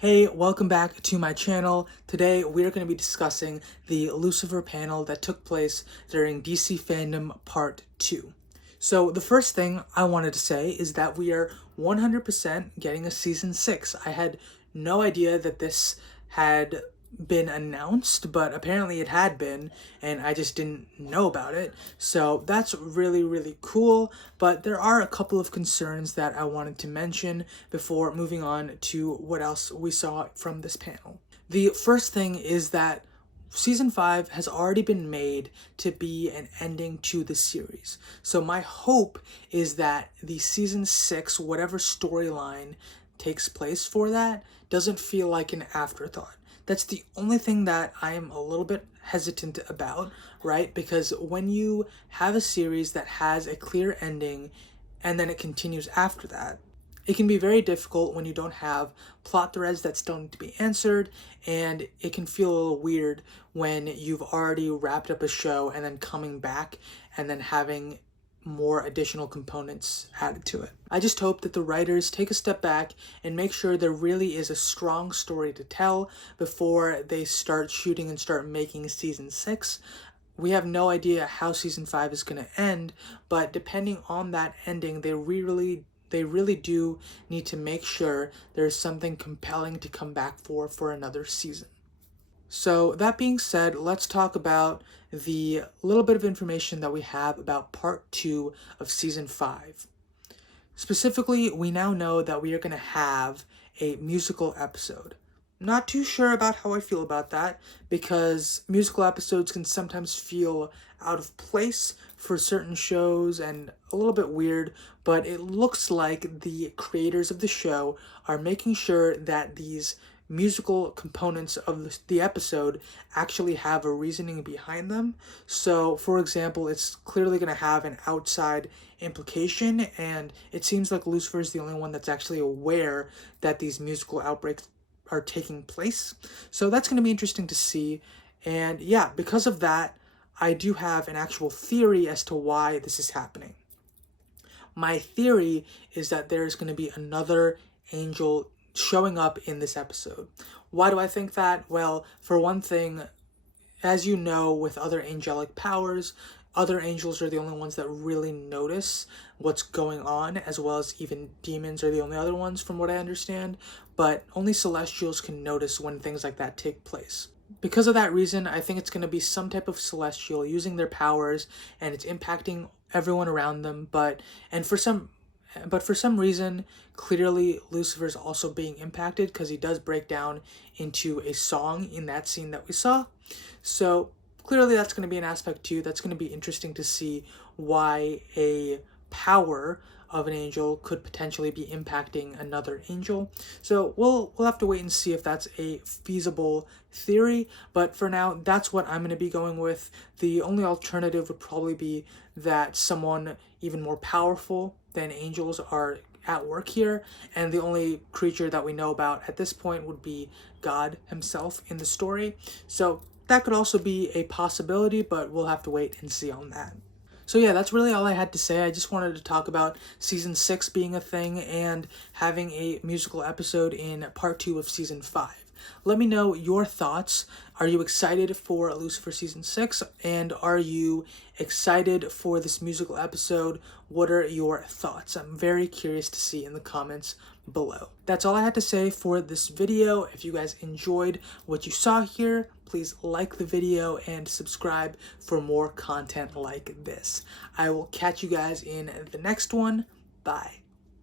Hey, welcome back to my channel. Today we are going to be discussing the Lucifer panel that took place during DC Fandom Part 2. So the first thing I wanted to say is that we are 100% getting a Season 6. I had no idea that this had been announced, but apparently it had been, and I just didn't know about it. So that's really cool, but there are a couple of concerns that I wanted to mention before moving on to what else we saw from this panel. The first thing is that Season 5 has already been made to be an ending to the series. So my hope is that the Season 6, whatever storyline takes place for that, doesn't feel like an afterthought. That's the only thing that I am a little bit hesitant about, right? Because when you have a series that has a clear ending and then it continues after that, it can be very difficult when you don't have plot threads that still need to be answered, and it can feel a little weird when you've already wrapped up a show and then coming back and then having more additional components added to it. I just hope that the writers take a step back and make sure there really is a strong story to tell before they start shooting and start making Season 6. We have no idea how Season 5 is going to end, but depending on that ending, they really do need to make sure there's something compelling to come back for another season. So that being said, let's talk about the little bit of information that we have about Part 2 of Season 5. Specifically, we now know that we are going to have a musical episode. Not too sure about how I feel about that, because musical episodes can sometimes feel out of place for certain shows and a little bit weird, but it looks like the creators of the show are making sure that these musical components of the episode actually have a reasoning behind them. So, for example, it's clearly going to have an outside implication, and it seems like Lucifer is the only one that's actually aware that these musical outbreaks are taking place. So that's going to be interesting to see. And yeah, because of that, I do have an actual theory as to why this is happening. My theory is that there's going to be another angel showing up in this episode. Why do I think that? Well, for one thing, as you know, with other angelic powers, other angels are the only ones that really notice what's going on, as well as even demons are the only other ones from what I understand, but only celestials can notice when things like that take place. Because of that reason, I think it's going to be some type of celestial using their powers, and it's impacting everyone around them, but for some reason, clearly Lucifer's also being impacted because he does break down into a song in that scene that we saw. So clearly that's going to be an aspect too. That's going to be interesting to see why a power of an angel could potentially be impacting another angel. So we'll have to wait and see if that's a feasible theory, but for now that's what I'm going to be going with. The only alternative would probably be that someone even more powerful than angels are at work here, and the only creature that we know about at this point would be God himself in the story. So that could also be a possibility, but we'll have to wait and see on that. So yeah, that's really all I had to say. I just wanted to talk about Season 6 being a thing and having a musical episode in Part 2 of Season 5. Let me know your thoughts. Are you excited for Lucifer Season 6? And are you excited for this musical episode? What are your thoughts? I'm very curious to see in the comments below. That's all I had to say for this video. If you guys enjoyed what you saw here, please like the video and subscribe for more content like this. I will catch you guys in the next one. Bye.